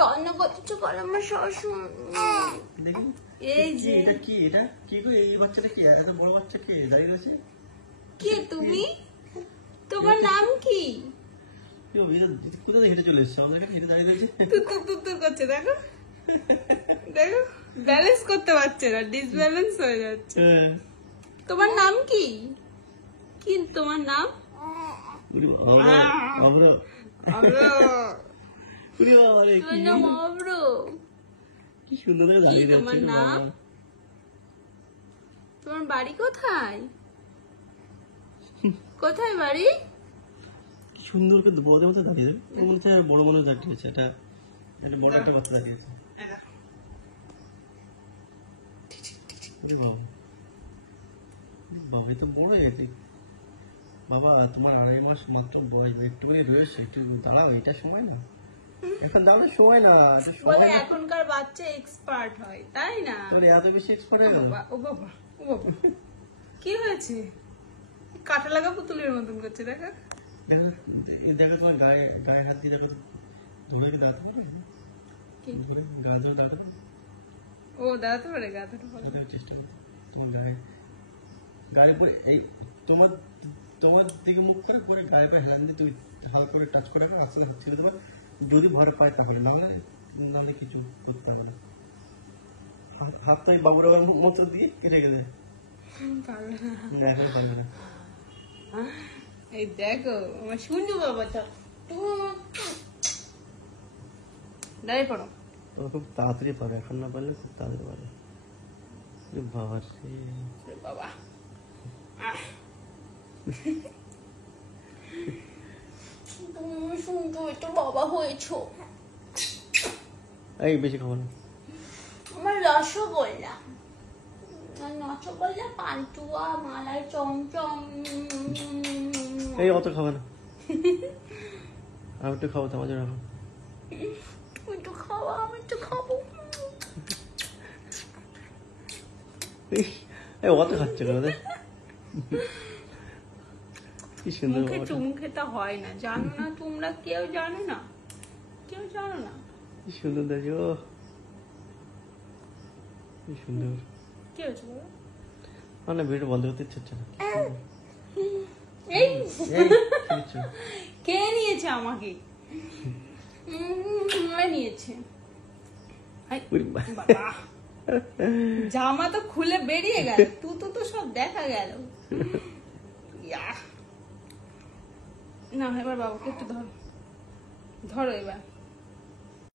যত্ন করতে পারে আমার শাশুড়ি। দেখি এই যে এটা কি, এটা কি গো? এই বাচ্চাটা কি? এত বড় বাচ্চা কে দাঁড়িয়ে রয়েছে? কে তুমি? তোমার নাম কি? কোথায় হেঁটে চলে এসছো? আমাদের কাছে হেঁটে দাঁড়িয়ে রয়েছে। তুর করছে, দেখো দেখো, ব্যালেন্স করতে পারছে না, ডিসব্যালেন্স হয়ে যাচ্ছে। তোমার নাম কি? কি তোমার নাম? কি সুন্দর দাঁড়িয়ে রয়েছে। তোমার নাম? তোমার বাড়ি কোথায়? কোথায় বাড়ি? কি সুন্দর করে বড়দের মতো দাঁড়িয়ে মনে হচ্ছে বড় মানুষ দাঁড়িয়েছে। এটা একটা বড় একটা বাচ্চা দাঁড়িয়েছে। বাবা এটা বড় হয়ে গেছে বাবা। তোমার 2.5 মাস মাত্র বয়স, একটুখানি রয়েছে, একটু দাঁড়াও। এটা সময় না, এখন দাঁড়ানো সময় না। বলে এখনকার বাচ্চা এক্সপার্ট হয়, তাই না? তোর এত বেশি এক্সপার্ট হয়ে গেল? ও বাবা, ও বাবা, কি হয়েছে? কাটা লাগা পুতুলের মতন করছে, দেখো দেখো তোমার গায়ে গায়ে হাত দিয়ে দেখো, ধরে কি দাঁড়াতে পারে? ধরে গা ধরে দাঁড়াতে পারে? ও দাঁড়াতে পারে, গা ধরে চেষ্টা করো। তোমার গায়ের উপরে এই তোমার তোমার দিকে মুখ করে পরে গায়ের পরে হেলান দিয়ে তুমি হালকা করে টাচ করে আস্তে আস্তে ছেড়ে দেবে। যদি ভরে পায় তাহলে, নাহলে কিছু করতে পারবে না। হাতটা ওই বাবুর আবার মন্ত্র দিয়ে কেটে গেলে এখন পারবে না। এই দেখো আমার শুনু বাবাটা দাঁড়িয়ে পড়ো। ও খুব তাড়াতাড়ি পারে, এখন না পারলে খুব তাড়াতাড়ি পারে। বাবা রে বাবা, তুমি শুনছো একটু বাবা হয়েছো। এই বেশি খাবো না। আমার রসগোল্লা, রসগোল্লা, পান্তুয়া, মালাই চমচম। এই অত খাবে না, আমি একটু খাবো তোমার জন্য। একটু খাওয়া, আমি একটু খাবো। এই অত খাচ্ছে কেন? কি সুন্দর। মুখে চুমু খেতে হয় না, জানো না তোমরা? কেউ জানো না, কেউ জানো না। কি সুন্দর দেখো, কি সুন্দর। কি হয়েছে বলো? না ভিডিও বন্ধ করতে ইচ্ছে হচ্ছে না। কে নিয়েছে আমাকে? নিয়েছে। জামা তো খুলে বেরিয়ে গেল, তুতো তো সব দেখা গেল। না এবার বাবাকে একটু ধরো, ধরো এবার।